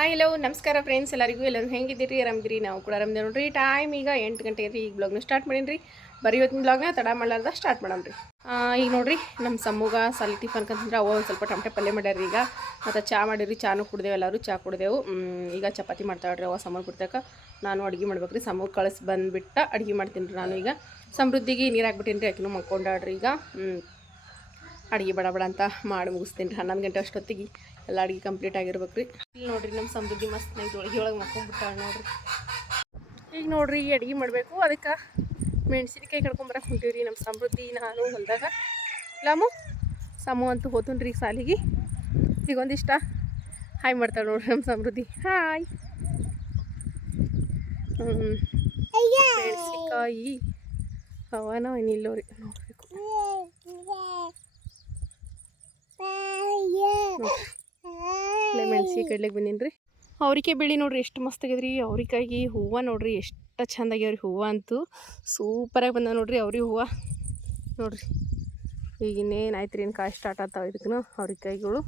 Hi hello ನಮಸ್ಕಾರ friends ಎಲ್ಲರಿಗೂ. ಎಲ್ಲ ಹೆಂಗಿದ್ದೀರಿ? ಆರಾಮಿದ್ದೀರಿ? ನಾವು ಕೂಡ ಆರಾಮಿದ್ದೀವಿ. ನೋಡ್ರಿ ಟೈಮ್ ಈಗ ಎಂಟು ಗಂಟೆ ರೀ ಈಗ ಬ್ಲಾಗ್ನ ಸ್ಟಾರ್ಟ್ ಮಾಡೀನಿ ಬರೀ ಇವತ್ತಿನ ಬ್ಲಾಗ್ನ ತಡ ಮಾಡಲಾರ್ದ ಸ್ಟಾರ್ಟ್ ಮಾಡಮ್ರಿ. ಈಗ ನೋಡ್ರಿ ನಮ್ಮ ಸಮ್ಮುಗ ಸಾಲಿ ಟಿಫನ್ ಅಂತಂದ್ರೆ ಅವ ಒಂದು ಸ್ವಲ್ಪ ಟಮಟೆ ಪಲ್ಯ ಮಾಡ್ಯಾರ ಈಗ. ಮತ್ತು ಚಾ ಮಾಡಿರಿ, ಚಾನು ಕುಡ್ದೇವು ಎಲ್ಲರೂ, ಚಾ ಕುಡ್ದೇವು. ಈಗ ಚಪಾತಿ ಮಾಡ್ತಾಳ್ರಿ ಅವ ಸಮ್ಮರ್ ಬಿಡ್ತಾಕ ನಾನು ಅಡುಗೆ ಮಾಡ್ಬೇಕು ರೀ ಸಮ್ಮಗ್ ಕಳಿಸಿ ಬಂದುಬಿಟ್ಟು ಅಡುಗೆ ಮಾಡ್ತೀನಿ ರೀ ನಾನು ಈಗ. ಸಮೃದ್ಧಿಗೆ ನೀರು ಹಾಕ್ಬಿಟ್ಟೀನಿ ರೀ ಆಕಿನೂ ಮಕ್ಕೊಂಡಾಡ್ರಿ ಈಗ. ಅಡುಗೆ ಬಡ ಬಡ ಅಂತ ಮಾಡಿ ಮುಗಿಸ್ತೀನಿ ರೀ ಹನ್ನೊಂದು ಗಂಟೆ ಅಷ್ಟೊತ್ತಿಗೆ. ಎಲ್ಲ ಅಡುಗೆ ಕಂಪ್ಲೀಟ್ ಆಗಿರ್ಬೇಕು ರೀ ಇಲ್ಲಿ ನೋಡ್ರಿ ನಮ್ಮ ಸಮೃದ್ಧಿ ಮಸ್ತ್ ನೈಟ್ ಒಳಗೆ ಒಳಗೆ ಮಕ್ಕೊಂಡ್ಬಿಟ್ಟಾಳ ನೋಡ್ರಿ. ಈಗ ನೋಡ್ರಿ ಅಡುಗೆ ಮಾಡಬೇಕು. ಅದಕ್ಕೆ ಮೆಣಸಿನಕಾಯಿ ಕಡ್ಕೊಂಬರಕ್ಕೆ ಹೊಂಟೀವಿ ನಮ್ಮ ಸಮೃದ್ಧಿ ನಾನು ಹೊಲ್ದಾಗ. ಲಾಮು ಸಮು ಅಂತೂ ಹೋತುನ್ ರೀ ಸಾಲಿಗೆ. ಈಗ ಒಂದಿಷ್ಟ ಹಾಯ್ ಮಾಡ್ತಾಳೆ ನೋಡ್ರಿ ನಮ್ಮ ಸಮೃದ್ಧಿ. ಹಾಯ್. ಹ್ಞೂ ಮೆಣಸಿನ್ಕಾಯಿ. ಅವನ ಇನ್ನಿಲ್ಲೋರಿ ನೋಡಬೇಕು. ಇಲ್ಲೇ ಮೆಣಸಿ ಕಡ್ಲೆಗೆ ಬಂದೀನಿ ರೀ ಅವ್ರಿಕೆ ಬೆಳಿ ನೋಡ್ರಿ ಎಷ್ಟು ಮಸ್ತ್ ಆಗ್ಯದ್ರಿ ಅವ್ರಿಕಾಯಿ ಹೂವು ನೋಡ್ರಿ ಎಷ್ಟು ಚಂದ ಆಗ್ಯಾವ್ರಿ ಹೂವು ಅಂತೂ. ಸೂಪರಾಗಿ ಬಂದಾವ ನೋಡ್ರಿ ಅವ್ರಿ ಹೂವು. ನೋಡ್ರಿ ಈಗ ಇನ್ನೇನು ಆಯ್ತು ರೀ ಏನು ಕಾಯಿ ಸ್ಟಾರ್ಟ್ ಆಗ್ತಾವೆ ಇದಕ್ಕೂ ಅವ್ರಿಕಾಯಿಗಳು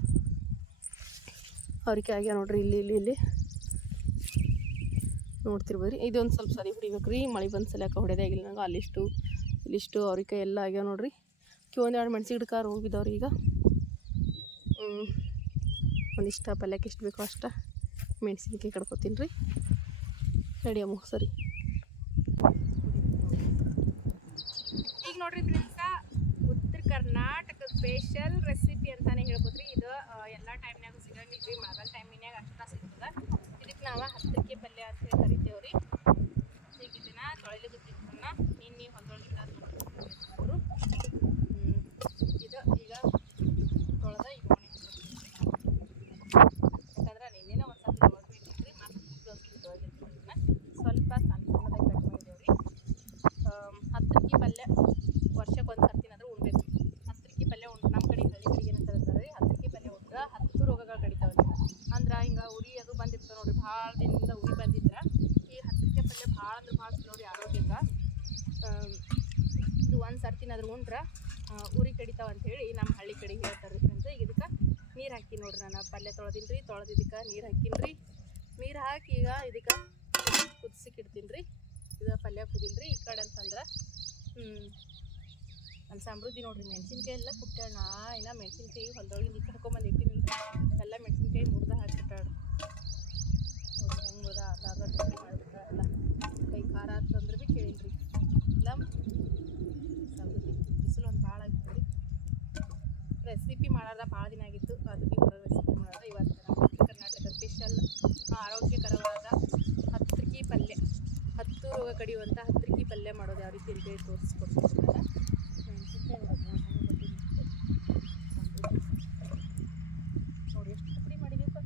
ಅವ್ರಿಕಾಯಿ ಆಗ್ಯಾವ ನೋಡ್ರಿ ಇಲ್ಲಿ ಇಲ್ಲಿ ಇಲ್ಲಿ. ನೋಡ್ತಿರ್ಬೋದ್ರಿ. ಇದೊಂದು ಸ್ವಲ್ಪ ಸರಿ ಹೊಡಿಬೇಕು ರೀ ಮಳೆ ಬಂದು ಸಲಕ ಹೊಡೆದಾಗಿಲ್ಲ ನಂಗೆ. ಅಲ್ಲಿಷ್ಟು ಇಲ್ಲಿಷ್ಟು ಅವ್ರಿಕಾಯಿ ಎಲ್ಲ ಆಗ್ಯಾವ ನೋಡ್ರಿ. ಒಂದು ಎರಡು ಮೆಣಸಿ ಗಿಡಕ್ಕೆ ರೋಗ ಈಗ. ಒಂದಿಷ್ಟ ಪಲ್ಯಕ್ಕೆ ಎಷ್ಟು ಬೇಕೋ ಅಷ್ಟ ಮೆಣಸಿನ್ಕಾಯಿ ಕಡ್ಕೊತೀನಿ ರೀ. ಅಮ್ಮ ಸರಿ ಈಗ ನೋಡ್ರಿ ಉತ್ತರ ಕರ್ನಾಟಕ ಸ್ಪೆಷಲ್ ರೆಸಿಪಿ ಅಂತಾನೆ ಹೇಳ್ಬೋದು ರೀ ಇದು ಎಲ್ಲ ಟೈಮ್ನಾಗೂ ಸಿಗಂಗಿಲ್ಲ ರೀ. ಮಳೆಗಾಲ ಟೈಮಿನಾಗ ಅಷ್ಟ ಸಿಗ್ತದೆ ಇದಕ್ಕೆ ನಾವು ಹತ್ತಕ್ಕೆ ಪಲ್ಯ ಅಂತ ಹೇಳಿ ಕರಿತೇವೆ ರೀ ಈಗ ಇದನ್ನ ತೊಳೆಲಿಕ್ಕೆ ತಿಕ್ಕನ್ನ ನಿನ್ನೆ ಹೊಂದೊಳಗಿಂದ ಅವರು ಇದು ಈಗ ತೊಳೆದ ಈಗ ಮನೆ ಯಾಕಂದ್ರೆ ನಿನ್ನೆನೇ ಒಂದು ಸತಿ ತೊಳೆದ್ಬಿಟ್ಟಿದ್ರಿ ಮತ್ತೆ ತೊಳೆದಿರ್ತೀವಿ ಸ್ವಲ್ಪ ಸಣ್ಣ ಸಣ್ಣದಾಗಿ ಕಟ್ ಮಾಡಿದೇವ್ರಿ ಹತ್ತರಿಕೆ ಪಲ್ಯ ವರ್ಷಕ್ಕೆ ಒಂದು ಸರ್ತಿನಾದ್ರೂ ಉಣ್ಬೇಕು ಹತ್ತರಿಕೆ ಪಲ್ಯ ಉಂಡು ನಮ್ಮ ಕಡೆ ಹಳ್ಳಿ ಕಡೆಗೆ ಏನಂತ ಹೇಳ್ತಾರೆ ರೀ ಹತ್ತರಿಕೆ ಪಲ್ಯ ಉಂಡ್ರೆ ಹತ್ತು ರೋಗಗಳು ಕಡಿತಾವೆ ಅಂದ್ರೆ ಹಿಂಗೆ ಉರಿ ಅದು ಬಂದಿರ್ತಾವೆ ನೋಡ್ರಿ ಭಾಳ ದಿನದಿಂದ ಉರಿ ಬಂದಿದ್ರೆ ಈ ಹತ್ತರಿಕೆ ಪಲ್ಯ ಭಾಳ ಅಂದ್ರೆ ಭಾಳ ಚಲೋ ರೀ ಆರೋಗ್ಯಕ್ಕೆ ಆಮ್, ಇದು ಒಂದು ಉಂಡ್ರೆ ಉರಿ ಕಡಿತಾವ ಹೇಳಿ ನಮ್ಮ ಹಳ್ಳಿ ಕಡೆ ಹೇಳ್ತಾರೆ ಫ್ರೆಂಡ್ಸ್ ಈಗ ಇದಕ್ಕೆ ನೀರು ಹಾಕಿ ನೋಡ್ರಿ ನಾನು. ಪಲ್ಯ ತೊಳೆದೀನಿ ರೀ ತೊಳೆದಿದ್ದಕ್ಕೆ ನೀರು ಹಾಕಿನಿ ರೀ ನೀರು ಹಾಕಿ ಈಗ ಇದಕ್ಕೆ ಕುದಿಸಿಕ್ ಇಡ್ತೀನಿ ರೀ ಇದು ಪಲ್ಯ ಕುದಿಲ್ಲ ರೀ ಈ ಕಡೆ ಅಂತಂದ್ರೆ ನಮ್ಮ ಸಮೃದ್ಧಿ ನೋಡ್ರಿ ಮೆಣಸಿನ್ಕಾಯಿ ಎಲ್ಲ ಕುಟ್ಟಾಳ ಇನ್ನು ಮೆಣಸಿನ್ಕಾಯಿ ಹೊಲದೊಳಗಿಂದ ಈ ಕಡ್ಕೊಂಬಂದು ಇಟ್ಟಿನಿ. ಎಲ್ಲ ಮೆಣಸಿನ್ಕಾಯಿ ಮುರ್ದ ಹಾಕಿಟ್ಟಾಳ ನೋಡ್ರಿ, ಹೆಂಗೆ ಮುರ್ದ ಅರ್ಧ ಟೊಟ್ಟಿ ಮಾಡಿಬಿಟ್ಟಾಳ ಎಲ್ಲ ಕೈ ಖಾರ ಅಂತಂದ್ರೆ ಭೀ ಕೇಳಿಲ್ರಿ ಇಲ್ಲ ಸಮೃದ್ಧಿ ಬಿಸಿಲು ಒಂದು ಭಾಳ ಆಗಿತ್ತು ರೀ ರೆಸಿಪಿ ಮಾಡೋದ ಭಾಳ ದಿನ ಆಗಿತ್ತು. ಅದು ಭೀ ಬರೋ ರೆಸಿಪಿ ಮಾಡೋದು ಇವತ್ತು ಕರ್ನಾಟಕ ಸ್ಪೆಷಲ್ ಆರೋಗ್ಯಕರವಾದ ಹತ್ತರಿಕೆ ಪಲ್ಯ. ಹತ್ತು ರೋಗ ಕಡಿಯುವಂಥ ಹತ್ತರಿಕೆ ಪಲ್ಯ ಮಾಡೋದು ಯಾವ ರೀತಿ ಅಂತ ಹೇಳಿ ತೋರಿಸ್ಕೊಡ್ತೀನಿ ನಾನು ಮೆಣಸಿನ್ಕಾಯಿ ನೋಡೋದು ನಾನು ಹೆಂಗೆ ಕೊಟ್ಟಿದ್ದೀನಿ ನೋಡಿ ಎಷ್ಟು ಪುಡಿ ಮಾಡಿದೀವಪ್ಪ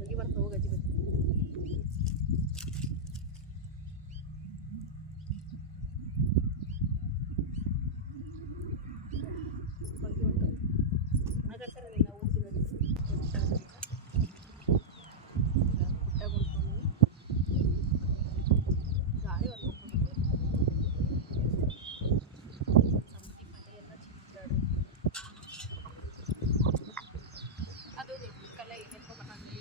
ಬಗೆ ಬರ್ತಾ ಹೋಗಿ ಅಜ್ಜಿ ಬಗ್ಗೆ ಬಗ್ಗೆ ಉಂಟು ಹಾಗಾದ್ರೆ ನೀನು ನಾವು ಓದ್ತೀನಿ ಗಾಳಿ ಒಂದು ಸಮೃದ್ಧಿ ಪಲ್ಯ ಎಲ್ಲ ಚಿಂತಾಡ್ರಿ ಅದು ಕಲೆ ಎತ್ಕೊಬರ್ತಾನೆ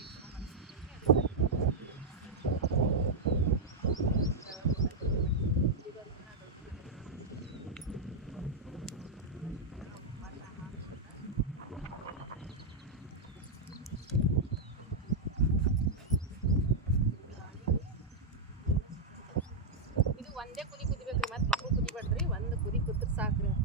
ಇದು ಒಂದೇ ಕುದಿ ಕುದಿಬೇಕ್ರಿ ಮತ್ತೆ ಮಕ್ಕಳು ಕುದಿಬೇಡ್ರಿ ಒಂದು ಕುದಿ ಕುದ್ರೆ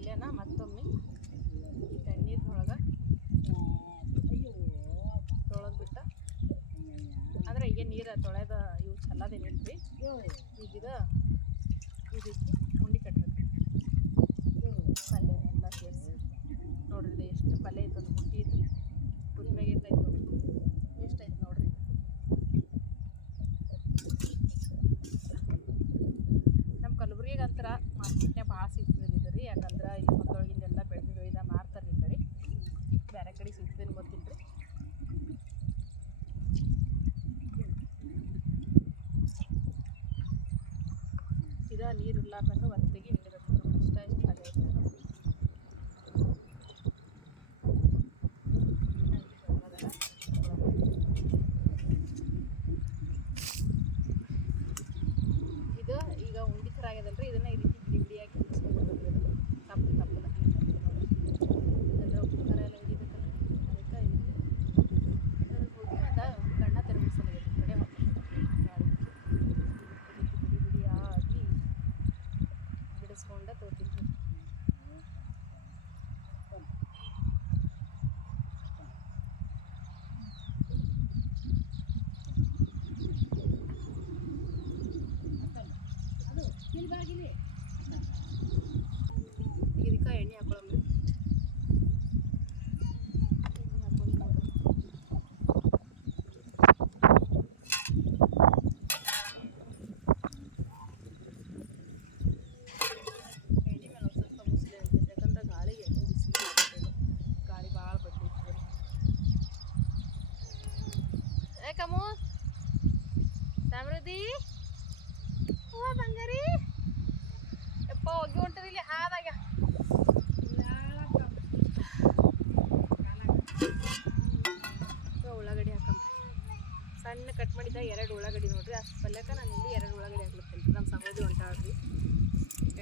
लिया ना ಇದನ್ನ ಈ ರೀತಿ ಬಿಡಿ ಬಿಡಿಯಾಗಿ ಕುದಿಸ್ಕೊಂಡು ತಪ್ಪು ತಪ್ಪು ಯಾಕಂದ್ರೆ ಉಪ್ಪು ಖಾರ ಎಲ್ಲ ಹಿಡಿಬೇಕಲ್ಲ ಅದಕ್ಕೆ ಈ ರೀತಿ ಅದ್ರ ಹೋಗಿ ಒಂದು ಕಣ್ಣ ತೆರಬಿಡಿಸಲಾಗಿದೆ ಈ ಕಡೆ ಬಿಡಿ ಬಿಡಿಯಾಗಿ ಬಿಡಿಸ್ಕೊಂಡ ತೋತಿದ್ವಿ ಈಗ ಇದಕ್ಕೆ ಎಣ್ಣೆ ಹಾಕೊಳ್ಳೋದು ಎಣ್ಣೆ ಹಾಕೊಂಡು ನೋಡ್ರಿ ಎಣ್ಣೆ ಮೇಲೆ ಒಂದು ಸ್ವಲ್ಪ ಮುಸ್ಲಿ ಅಂತೀನಿ ಯಾಕಂದ್ರೆ ಗಾಳಿಗೆ ಎಣ್ಣೆ ಬಿಸಿ ಆಗ್ತದೆ. ಗಾಳಿ ಭಾಳ ಬಡ್ಲಿರ್ತದೆ ಏ ಕಮ್ಮು ಸಮೃದ್ಧಿ ಓ ಬಂಗಾರಿ? ಯಪ್ಪ ಒಗ್ಗಿ ಹೊಂಟದ ಇಲ್ಲಿ ಹಾದಾಗ. ಉಳ್ಳಾಗಡ್ಡಿ ಹಾಕಂಬ ಸಣ್ಣ ಕಟ್ ಮಾಡಿದ್ದ ಎರಡು ಉಳ್ಳಾಗಡ್ಡಿ ನೋಡ್ರಿ. ಅಷ್ಟು ಪಲ್ಯಕ್ಕೆ ನಾನು ಇಲ್ಲಿ ಎರಡು ಉಳ್ಳಾಗಡ್ಡಿ ಹಾಕ್ಲತ್ತೇನೆ. ನಮ್ಮ ಸಮಾಧಿ ಹೊಂಟಾಡ್ರಿ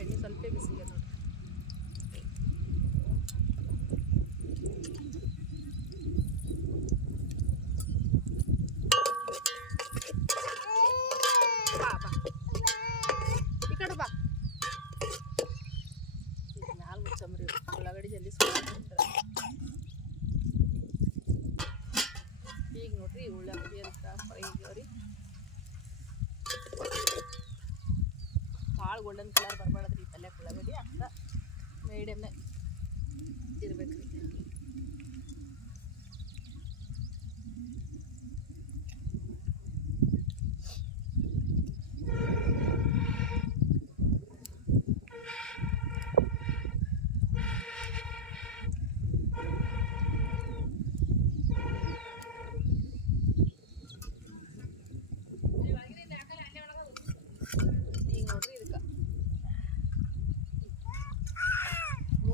ಎಣ್ಣೆ ಸ್ವಲ್ಪ ಬಿಸಿಗೆ ನೋಡ್ರಿ ಬಾ ಬಾ ಈ ಕಡೆ ಬಾ ಈಗ ಮ್ಯಾಲ ಮುಚ್ಚಂಬ್ರಿ ಉಳ್ಳಾಗಡ್ಡಿ ಜಲ್ದಿ ಸುಡ್ತಾರೆ ಈಗ ನೋಡ್ರಿ ಉಳ್ಳಾಗಡ್ಡಿ ಅಂತ ಫ್ರೈ ಆಗ್ಯಾವ್ರಿ ಭಾಳ ಗೋಲ್ಡನ್ ಕಲರ್ ಬರಬಾರ್ದ್ರಿ ಈ ಪಲ್ಯಕ್ಕೆ ಉಳ್ಳಾಗಡ್ಡಿ ಅಂತ ಮೀಡಿಯಮ್ನಾಗ ಇರ್ಬೇಕ್ರಿ ಈಗ ನೋಡ್ರಿ ಇದಕ್ಕೆ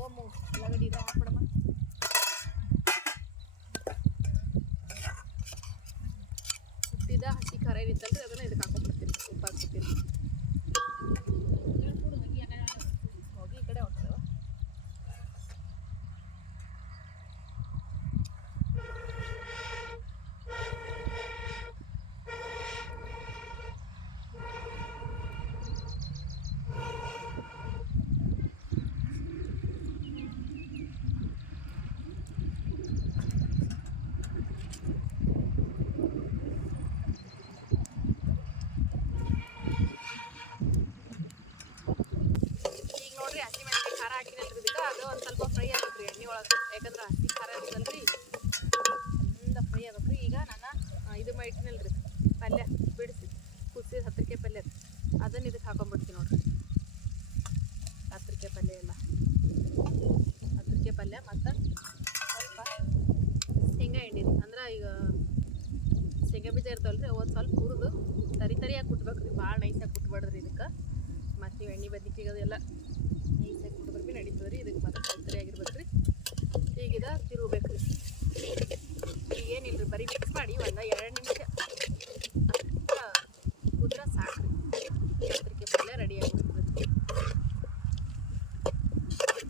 ಓಮು ಉಳ್ಳಾಗಡ್ಡಿ ಇದ ಹಾಕ್ಬಿಡಮ್ಮ ಹುಟ್ಟಿದ ಹಸಿ ಖಾರ ಏನಿತ್ತಲ್ರಿ ಅದನ್ನ ಇದಕ್ಕೆ ಹಾಕೊಂಡ್ಬಿಡ್ತೀನಿ ಉಪ್ಪು ಹಾಕ್ಬಿಡ್ತೀನಿ ಹೋಗಿ ಈ ಕಡೆ ಹೊಂಟೇವ ಈಗ ನೋಡ್ರಿ ಹಸಿ ಮೆಣಸಿನ ಖಾರ ಹಾಕಿನಲ್ರಿ ಇದಕ್ಕೆ ಅದು ಒಂದು ಸ್ವಲ್ಪ ಫ್ರೈ ಒಳಗೆ ಯಾಕಂದ್ರೆ ಅಕ್ಕಿ ಖಾರ ಇರ್ತದಲ್ರಿ ಚಂದ ಫ್ರೈ ಆಗ್ಬೇಕ್ರಿ. ಈಗ ನಾನು ಇದು ಇದು ರೀ ಪಲ್ಯ ಬಿಡಿಸಿ, ಕುದಿಸಿದ ಹತ್ತಿರಕಾಯಿ ಪಲ್ಯ ಅದನ್ನು ಇದಕ್ಕೆ ಹಾಕೊಂಡ್ಬಿಡ್ತೀನಿ ನೋಡ್ರಿ. ಹತ್ತಿರಕಾಯಿ ಪಲ್ಯ ಎಲ್ಲ. ಹತ್ತಿರಕಾಯಿ ಪಲ್ಯ ಮತ್ತು ಸ್ವಲ್ಪ ಶೇಂಗಾ ಎಣ್ಣೆ ಅಂದ್ರೆ ಈಗ ಶೇಂಗಾ ಬೀಜ ಇರ್ತಾವಲ್ರಿ ಒಂದು ಸ್ವಲ್ಪ ಹುರಿದು ತರಿ ತರಿಯಾಗಿ ಕುಟ್ಬೇಕ್ರಿ. ಭಾಳ ನೈಸಾಗಿ ಕುಟ್ಬಾರ್ದ್ರಿ ಇದಕ್ಕೆ. ಮತ್ತು ನೀವು ಎಣ್ಣೆ, ಬದ್ನಿಕಾಯಿ ಅದೆಲ್ಲ ನೈಸಾಗಿ ಕುಟ್ಬೇಕು ಭೀ ನಡೀತದೆ ರೀ ಇದಕ್ಕೆ ಮತ್ತೆ ತರಿ ಆಗಿರ್ಬೇಕು ರೀ ಈಗ ತಿರುಗಬೇಕು. ಈಗ ಏನಿಲ್ಲ ರೀ ಬರೀ ಮಿಕ್ಸ್ ಮಾಡಿ ಒಂದು ಎರಡು ನಿಮಿಷ. ಕುದ್ರ ಸಾಕು. ಅದಕ್ಕೆ ಪಲ್ಯ ರೆಡಿ ಆಗಿಬಿಡ್ತದೆ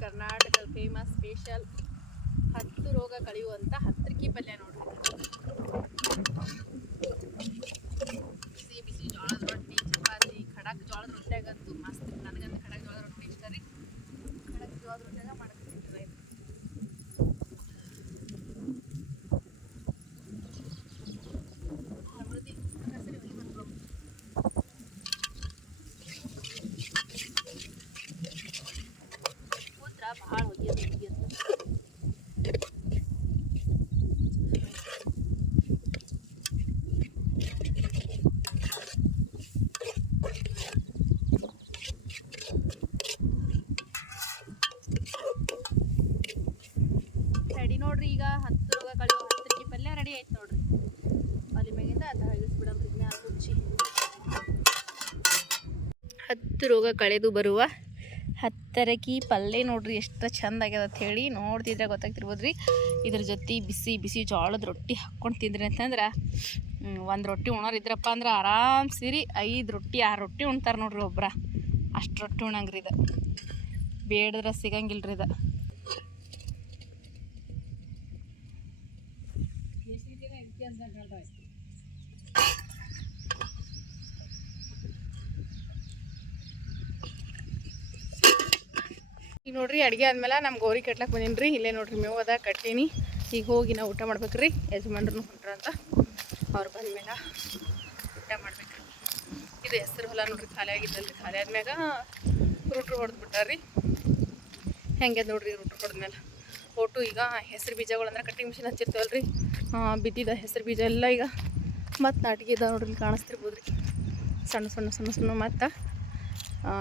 ಕರ್ನಾಟಕದ ಫೇಮಸ್ ಸ್ಪೆಷಲ್ ಹತ್ತು ರೋಗ ಕಳೆಯುವಂಥ ಹತ್ರಿಕೆ ಪಲ್ಯ ನೋಡ್ರಿ ಬಿಸಿ ಬಿಸಿ ಜೋಳದ ರೊಟ್ಟಿ ಚಪಾತಿ ಖಡಕ್ ಜೋಳ ಭಾಳ ಹೊಗಿಯದು ಹೊಗಿಯದು ರೆಡಿ ನೋಡ್ರಿ ಈಗ ಹತ್ತು ರೋಗ ಕಳಿಯೋ ಹತ್ತರಿಗೆ ಪಲ್ಯ ರೆಡಿ ಆಯ್ತು ನೋಡ್ರಿ ಅಲ್ಲಿ ಮ್ಯಾಗಿಂದ ಅದ ಇಳಿಸ್ಬಿಡಮ್ರಿ ಮ್ಯಾಲ ಮುಚ್ಚಿ ಹತ್ತು ರೋಗ ಕಳೆದು ಬರುವ ಹತ್ತರಕಿ ಪಲ್ಯ ನೋಡ್ರಿ ಎಷ್ಟು ಚಂದ ಆಗ್ಯದ ಅಂತ ಹೇಳಿ ನೋಡ್ತಿದ್ರೆ ಗೊತ್ತಾಗ್ತಿರ್ಬೋದು ರೀ ಇದ್ರ ಜೊತೆ ಬಿಸಿ ಬಿಸಿ ಜೋಳದ ರೊಟ್ಟಿ ಹಾಕ್ಕೊಂಡು ತಿಂದ್ರಿ ಅಂತಂದ್ರೆ ಒಂದು ರೊಟ್ಟಿ ಉಣೋರು ಇದ್ರಪ್ಪ ಅಂದ್ರೆ ಆರಾಮ್ ಸಿರಿ ಐದು ರೊಟ್ಟಿ ಆರು ರೊಟ್ಟಿ ಉಣ್ತಾರೆ ನೋಡ್ರಿ ಒಬ್ರ. ಅಷ್ಟು ರೊಟ್ಟಿ ಉಣಂಗ್ರಿ ಇದು. ಬೇಡದ್ರೆ ಸಿಗಂಗಿಲ್ರಿ ಇದು. ಈಗ ನೋಡ್ರಿ, ಅಡುಗೆ ಆದ್ಮೇಲೆ ನಮ್ಮ ಗೋರಿ ಕಟ್ಲಕ್ಕೆ ಬಂದೀನಿ ರೀ ಇಲ್ಲೇ ನೋಡ್ರಿ ಮೇವು ಅದ ಕಟ್ಟೀನಿ ಈಗ ಹೋಗಿ ನಾವು ಊಟ ಮಾಡ್ಬೇಕು ರೀ ಯಜಮಾನ್ರು ಹೊಂಟ್ರಂತ ಅವ್ರು ಬಂದ್ಮೇಲೆ ಊಟ ಮಾಡ್ಬೇಕು ಇದು ಹೆಸರು ಹೊಲ ನೋಡ್ರಿ, ಖಾಲಿ ಆಗಿದ್ದಲ್ರಿ. ಖಾಲಿ ಆದ್ಮ್ಯಾಗ ರೂಟ್ರು ಹೊಡೆದು ಬಿಟ್ಟಾರ್ರಿ ಹೆಂಗೆ ನೋಡ್ರಿ ರೂಟ್ರು ಹೊಡೆದ್ಮೇಲೆ ಒಟ್ಟು ಈಗ ಹೆಸರು ಬೀಜಗಳು ಅಂದ್ರೆ ಕಟ್ಟಿಂಗ್ ಮಿಷಿನ್ ಹಚ್ಚಿರ್ತೇವಲ್ರಿ. ಬಿದ್ದಿದ ಹೆಸರು ಬೀಜ ಎಲ್ಲ ಈಗ ಮತ್ತು ನಾಟಿಗೆ ನೋಡ್ರಿ ಕಾಣಿಸ್ತಿರ್ಬೋದು ರೀ ಸಣ್ಣ ಸಣ್ಣ ಸಣ್ಣ ಸಣ್ಣ ಮತ್ತು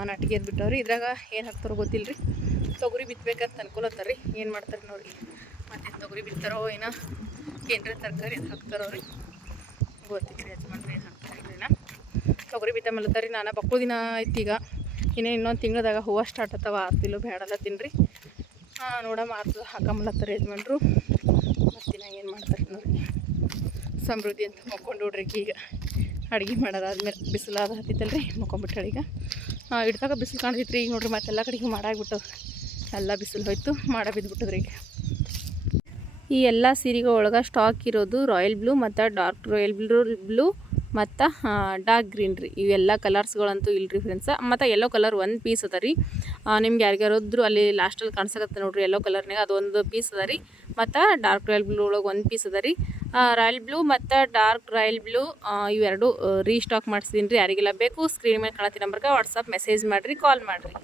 ನಾಟಿಗೆ ಬಿಟ್ಟವ್ರಿ. ಇದ್ರಾಗ ಏನು ಹಾಕ್ತಾರೋ ಗೊತ್ತಿಲ್ಲ ರೀ ತೊಗರಿ ಬಿತ್ತಬೇಕಂತ ಅನ್ಕೊಲತ್ತಾರ ರೀ ಏನು ಮಾಡ್ತಾರೆ ನೋಡಿ ಮತ್ತೇನು ತೊಗರಿ ಬಿತ್ತಾರೋ ಏನೋ ಕೇಂದ್ರ ತರಕಾರಿ ಹಾಕ್ತಾರೋ ರೀ. ಗೊತ್ತಿಲ್ಲ ರೀ ಯಜಮಾನ್ರು ಏನು ಹಾಕ್ತಾರೆ ಏನ ತೊಗರಿ ಬಿತ್ತ ಮಲತ್ತಾರ ರೀ ನಾನು. ಬಕ್ಕಳು ದಿನ ಐತಿ ಈಗ. ಇನ್ನೇ ಇನ್ನೊಂದು ತಿಂಗಳದಾಗ ಹೂವು ಸ್ಟಾರ್ಟ್ ಆಗ್ತಾವ ಆತಿಲ್ಲೋ ಬೇಡಲ್ಲ ತಿನ್ರಿ. ಹಾಂ ನೋಡಮ್ಮ ಆರ್ತದ ಹಾಕಮಲತ್ತಾರ ಯಜಮಾನ್ರು. ಮತ್ತಿನ ಏನು ಮಾಡ್ತಾರೆ ನೋಡಿ ಸಮೃದ್ಧಿ ಅಂತ ಮಕ್ಕೊಂಡು ನೋಡ್ರಿ ಈಗ. ಅಡುಗೆ ಮಾಡೋದಾದ್ಮೇಲೆ ಬಿಸಿಲಾದ ಹತ್ತಿತ್ತಲ್ರಿ ಮಕ್ಕೊಂಬಿಟ್ಟಾಳ ಈಗ. ಇಡ್ದಾಗ ಬಿಸಿಲು ಕಾಣ್ತೈತ್ರಿ ಈಗ ನೋಡ್ರಿ. ಮತ್ತೆಲ್ಲ ಕಡೆಗೆ ಮಾಡಾಗ್ಬಿಟ್ಟದ ಎಲ್ಲ ಬಿಸಿಲು ಹೋಯ್ತು ಮಾಡ ಬಿದ್ದುಬಿಟ್ಟದ್ರಿ ಈಗ. ಈ ಎಲ್ಲ ಸೀರೆಗಳ ಒಳಗೆ ಸ್ಟಾಕ್ ಇರೋದು ರಾಯಲ್ ಬ್ಲೂ ಮತ್ತು ಡಾರ್ಕ್ ರಾಯಲ್ ಬ್ಲೂ ಬ್ಲೂ ಮತ್ತು ಡಾರ್ಕ್ ಗ್ರೀನ್ ರೀ. ಇವೆಲ್ಲ ಕಲರ್ಸ್ಗಳಂತೂ ಇಲ್ರಿ ಫ್ರೆಂಡ್ಸ ಮತ್ತು ಎಲ್ಲೋ ಕಲರ್ ಒಂದು ಪೀಸ್ ಅದ ರೀ. ನಿಮ್ಗೆ ಯಾರಿಗಾರೋದ್ರು ಅಲ್ಲಿ ಲಾಸ್ಟಲ್ಲಿ ಕಾಣಿಸಕತ್ತೆ ನೋಡ್ರಿ ಯೆಲ್ಲೋ ಕಲರ್ನಾಗ ಅದೊಂದು ಪೀಸ್ ಅದ ರೀ. ಮತ್ತು ಡಾರ್ಕ್ ರಾಯಲ್ ಬ್ಲೂ ಒಳಗೆ ಒಂದು ಪೀಸ್ ಅದ ರೀ. ರಾಯಲ್ ಬ್ಲೂ ಮತ್ತು ಡಾರ್ಕ್ ರಾಯಲ್ ಬ್ಲೂ ಇವೆರಡು ರೀಸ್ಟಾಕ್ ಮಾಡಿಸಿದೀನಿ ರೀ ಯಾರಿಗೆಲ್ಲ ಬೇಕು ಸ್ಕ್ರೀನ್ ಮೇಲೆ ಕಾಣತ್ತಿ ನಂಬರ್ಗೆ ವಾಟ್ಸಪ್ ಮೆಸೇಜ್ ಮಾಡಿರಿ ಕಾಲ್ ಮಾಡಿರಿ.